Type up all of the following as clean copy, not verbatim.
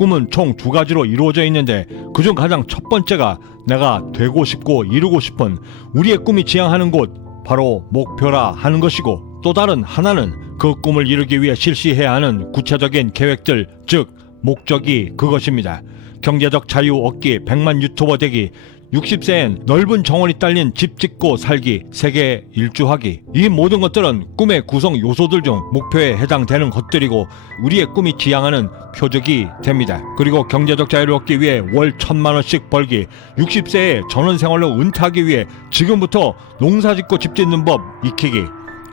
꿈은 총 두 가지로 이루어져 있는데 그중 가장 첫 번째가 내가 되고 싶고 이루고 싶은 우리의 꿈이 지향하는 곳, 바로 목표라 하는 것이고, 또 다른 하나는 그 꿈을 이루기 위해 실시해야 하는 구체적인 계획들, 즉 목적이 그것입니다. 경제적 자유 얻기, 100만 유튜버 되기, 60세엔 넓은 정원이 딸린 집 짓고 살기, 세계 일주하기. 이 모든 것들은 꿈의 구성 요소들 중 목표에 해당되는 것들이고 우리의 꿈이 지향하는 표적이 됩니다. 그리고 경제적 자유를 얻기 위해 월 1,000만 원씩 벌기, 60세에 전원생활로 은퇴하기 위해 지금부터 농사 짓고 집 짓는 법 익히기.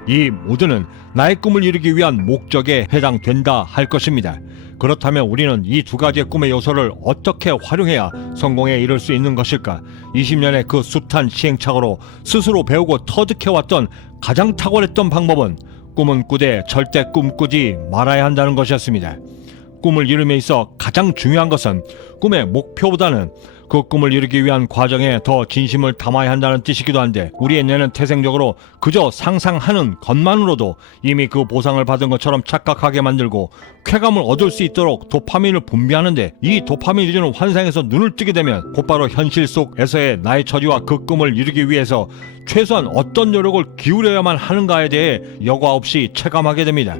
이 모두는 나의 꿈을 이루기 위한 목적에 해당된다 할 것입니다. 그렇다면 우리는 이 두 가지의 꿈의 요소를 어떻게 활용해야 성공에 이를 수 있는 것일까? 20년의 그 숱한 시행착오로 스스로 배우고 터득해왔던 가장 탁월했던 방법은 꿈은 꾸되 절대 꿈꾸지 말아야 한다는 것이었습니다. 꿈을 이룸에 있어 가장 중요한 것은 꿈의 목표보다는 그 꿈을 이루기 위한 과정에 더 진심을 담아야 한다는 뜻이기도 한데, 우리의 뇌는 태생적으로 그저 상상하는 것만으로도 이미 그 보상을 받은 것처럼 착각하게 만들고 쾌감을 얻을 수 있도록 도파민을 분비하는데, 이 도파민이 주는 환상에서 눈을 뜨게 되면 곧바로 현실 속에서의 나의 처지와 그 꿈을 이루기 위해서 최소한 어떤 노력을 기울여야만 하는가에 대해 여과 없이 체감하게 됩니다.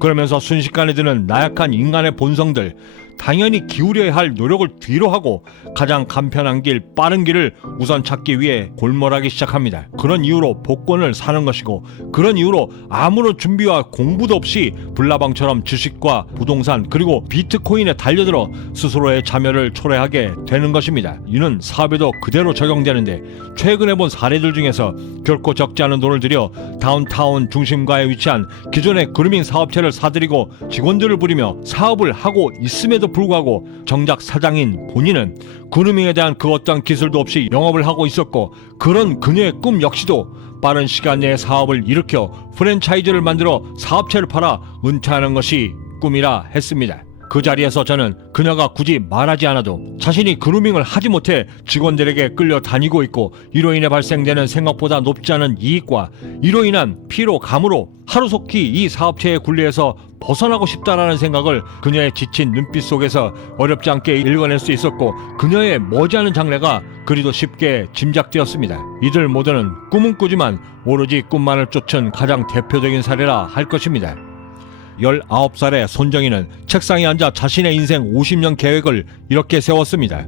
그러면서 순식간에 드는 나약한 인간의 본성들, 당연히 기울여야 할 노력을 뒤로 하고 가장 간편한 길, 빠른 길을 우선 찾기 위해 골몰하기 시작합니다. 그런 이유로 복권을 사는 것이고, 그런 이유로 아무런 준비와 공부도 없이 불나방처럼 주식과 부동산 그리고 비트코인에 달려들어 스스로의 자멸을 초래하게 되는 것입니다. 이는 사업에도 그대로 적용되는데, 최근에 본 사례들 중에서 결코 적지 않은 돈을 들여 다운타운 중심가에 위치한 기존의 그루밍 사업체를 사들이고 직원들을 부리며 사업을 하고 있음에도 불구하고 정작 사장인 본인은 그루밍에 대한 그 어떤 기술도 없이 영업을 하고 있었고, 그런 그녀의 꿈 역시도 빠른 시간 내에 사업을 일으켜 프랜차이즈를 만들어 사업체를 팔아 은퇴하는 것이 꿈이라 했습니다. 그 자리에서 저는 그녀가 굳이 말하지 않아도 자신이 그루밍을 하지 못해 직원들에게 끌려다니고 있고, 이로 인해 발생되는 생각보다 높지 않은 이익과 이로 인한 피로감으로 하루속히 이 사업체의 굴레에서 벗어나고 싶다라는 생각을 그녀의 지친 눈빛 속에서 어렵지 않게 읽어낼 수 있었고, 그녀의 머지않은 장래가 그리도 쉽게 짐작되었습니다. 이들 모두는 꿈은 꾸지만 오로지 꿈만을 쫓은 가장 대표적인 사례라 할 것입니다. 19살의 손정희는 책상에 앉아 자신의 인생 50년 계획을 이렇게 세웠습니다.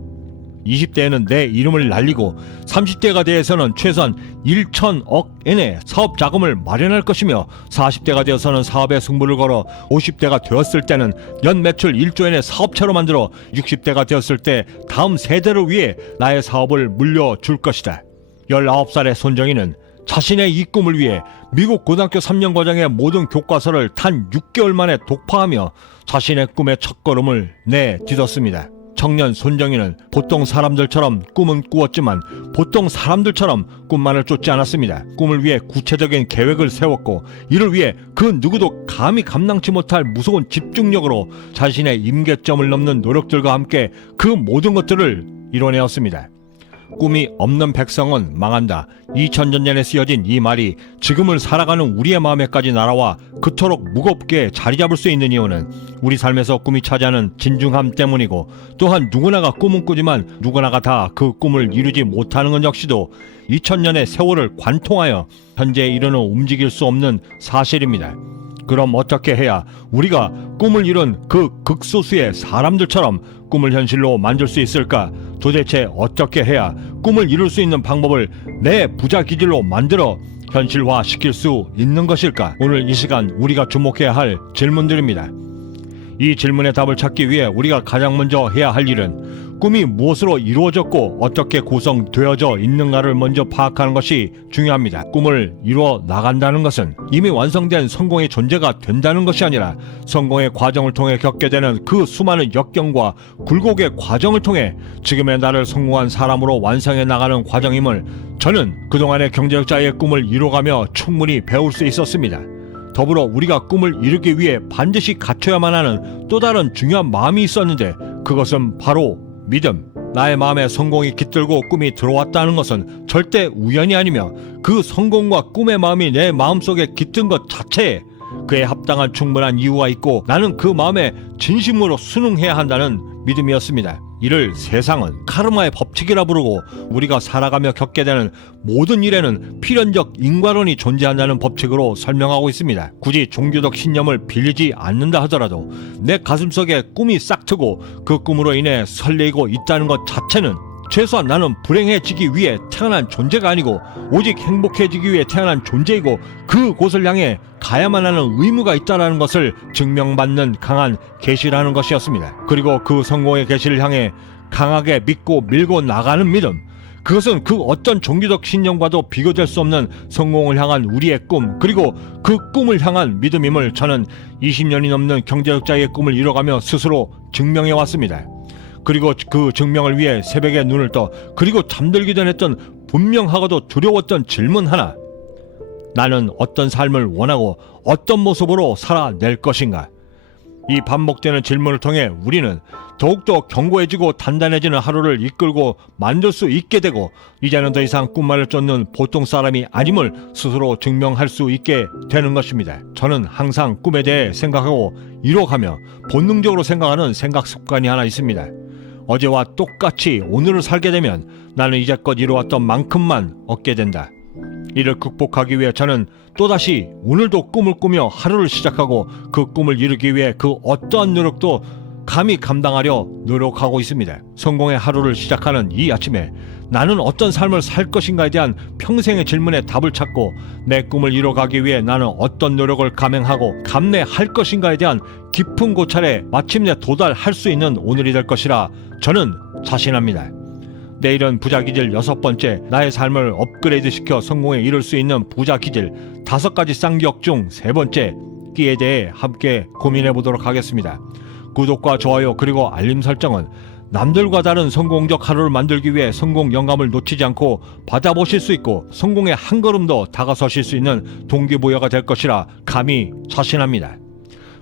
20대에는 내 이름을 날리고 30대가 되어서는 최소한 1,000억엔의 사업 자금을 마련할 것이며, 40대가 되어서는 사업에 승부를 걸어 50대가 되었을 때는 연 매출 1조엔의 사업체로 만들어 60대가 되었을 때 다음 세대를 위해 나의 사업을 물려줄 것이다. 19살의 손정희는 자신의 이 꿈을 위해 미국 고등학교 3년 과정의 모든 교과서를 단 6개월 만에 독파하며 자신의 꿈의 첫걸음을 내딛었습니다. 청년 손정희는 보통 사람들처럼 꿈은 꾸었지만 보통 사람들처럼 꿈만을 쫓지 않았습니다. 꿈을 위해 구체적인 계획을 세웠고, 이를 위해 그 누구도 감히 감당치 못할 무서운 집중력으로 자신의 임계점을 넘는 노력들과 함께 그 모든 것들을 이뤄내었습니다. 꿈이 없는 백성은 망한다. 2000년 전에 쓰여진 이 말이 지금을 살아가는 우리의 마음에까지 날아와 그토록 무겁게 자리 잡을 수 있는 이유는 우리 삶에서 꿈이 차지하는 진중함 때문이고, 또한 누구나가 꿈은 꾸지만 누구나가 다 그 꿈을 이루지 못하는 것 역시도 2000년의 세월을 관통하여 현재에 이르는 움직일 수 없는 사실입니다. 그럼 어떻게 해야 우리가 꿈을 이룬 그 극소수의 사람들처럼 꿈을 현실로 만들 수 있을까? 도대체 어떻게 해야 꿈을 이룰 수 있는 방법을 내 부자 기질로 만들어 현실화 시킬 수 있는 것일까? 오늘 이 시간 우리가 주목해야 할 질문들입니다. 이 질문의 답을 찾기 위해 우리가 가장 먼저 해야 할 일은 꿈이 무엇으로 이루어졌고 어떻게 구성되어져 있는가를 먼저 파악하는 것이 중요합니다. 꿈을 이루어 나간다는 것은 이미 완성된 성공의 존재가 된다는 것이 아니라 성공의 과정을 통해 겪게 되는 그 수많은 역경과 굴곡의 과정을 통해 지금의 나를 성공한 사람으로 완성해 나가는 과정임을 저는 그동안의 경제적 자유의 꿈을 이뤄가며 충분히 배울 수 있었습니다. 더불어 우리가 꿈을 이루기 위해 반드시 갖춰야만 하는 또 다른 중요한 마음이 있었는데, 그것은 바로 믿음. 나의 마음에 성공이 깃들고 꿈이 들어왔다는 것은 절대 우연이 아니며, 그 성공과 꿈의 마음이 내 마음속에 깃든 것 자체에 그에 합당한 충분한 이유가 있고 나는 그 마음에 진심으로 순응해야 한다는 믿음이었습니다. 이를 세상은 카르마의 법칙이라 부르고 우리가 살아가며 겪게 되는 모든 일에는 필연적 인과론이 존재한다는 법칙으로 설명하고 있습니다. 굳이 종교적 신념을 빌리지 않는다 하더라도 내 가슴속에 꿈이 싹트고 그 꿈으로 인해 설레이고 있다는 것 자체는 최소한 나는 불행해지기 위해 태어난 존재가 아니고 오직 행복해지기 위해 태어난 존재이고 그곳을 향해 가야만 하는 의무가 있다는 것을 증명받는 강한 계시라는 것이었습니다. 그리고 그 성공의 계시를 향해 강하게 믿고 밀고 나가는 믿음, 그것은 그 어떤 종교적 신념과도 비교될 수 없는 성공을 향한 우리의 꿈, 그리고 그 꿈을 향한 믿음임을 저는 20년이 넘는 경제적자의 꿈을 이뤄가며 스스로 증명해 왔습니다. 그리고 그 증명을 위해 새벽에 눈을 떠 그리고 잠들기 전 했던 분명하고도 두려웠던 질문 하나, 나는 어떤 삶을 원하고 어떤 모습으로 살아낼 것인가? 이 반복되는 질문을 통해 우리는 더욱더 견고해지고 단단해지는 하루를 이끌고 만들 수 있게 되고 이제는 더 이상 꿈만을 쫓는 보통 사람이 아님을 스스로 증명할 수 있게 되는 것입니다. 저는 항상 꿈에 대해 생각하고 이뤄가며 본능적으로 생각하는 생각 습관이 하나 있습니다. 어제와 똑같이 오늘을 살게 되면 나는 이제껏 이루었던 만큼만 얻게 된다. 이를 극복하기 위해 저는 또다시 오늘도 꿈을 꾸며 하루를 시작하고 그 꿈을 이루기 위해 그 어떠한 노력도 감히 감당하려 노력하고 있습니다. 성공의 하루를 시작하는 이 아침에 나는 어떤 삶을 살 것인가에 대한 평생의 질문에 답을 찾고 내 꿈을 이뤄가기 위해 나는 어떤 노력을 감행하고 감내할 것인가에 대한 깊은 고찰에 마침내 도달할 수 있는 오늘이 될 것이라 저는 자신합니다. 내일은 부자 기질 6번째, 나의 삶을 업그레이드 시켜 성공에 이룰 수 있는 부자 기질 5가지 쌍기역 중 3번째 끼에 대해 함께 고민해 보도록 하겠습니다. 구독과 좋아요 그리고 알림 설정은 남들과 다른 성공적 하루를 만들기 위해 성공 영감을 놓치지 않고 받아보실 수 있고 성공에 한 걸음 더 다가서실 수 있는 동기부여가 될 것이라 감히 자신합니다.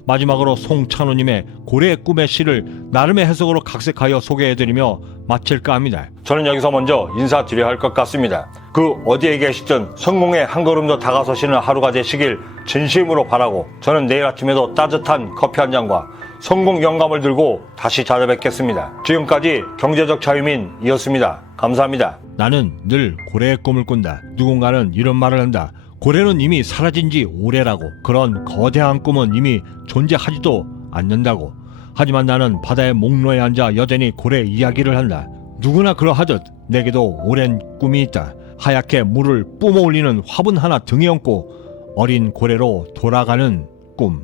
마지막으로 송찬호님의 고래의 꿈의 시를 나름의 해석으로 각색하여 소개해드리며 마칠까 합니다. 저는 여기서 먼저 인사드려야 할 것 같습니다. 그 어디에 계시든 성공에 한 걸음 더 다가서시는 하루가 되시길 진심으로 바라고 저는 내일 아침에도 따뜻한 커피 한 잔과 성공 영감을 들고 다시 찾아뵙겠습니다. 지금까지 경제적 자유민이었습니다. 감사합니다. 나는 늘 고래의 꿈을 꾼다. 누군가는 이런 말을 한다. 고래는 이미 사라진 지 오래라고. 그런 거대한 꿈은 이미 존재하지도 않는다고. 하지만 나는 바다의 목로에 앉아 여전히 고래 이야기를 한다. 누구나 그러하듯 내게도 오랜 꿈이 있다. 하얗게 물을 뿜어올리는 화분 하나 등에 얹고 어린 고래로 돌아가는 꿈.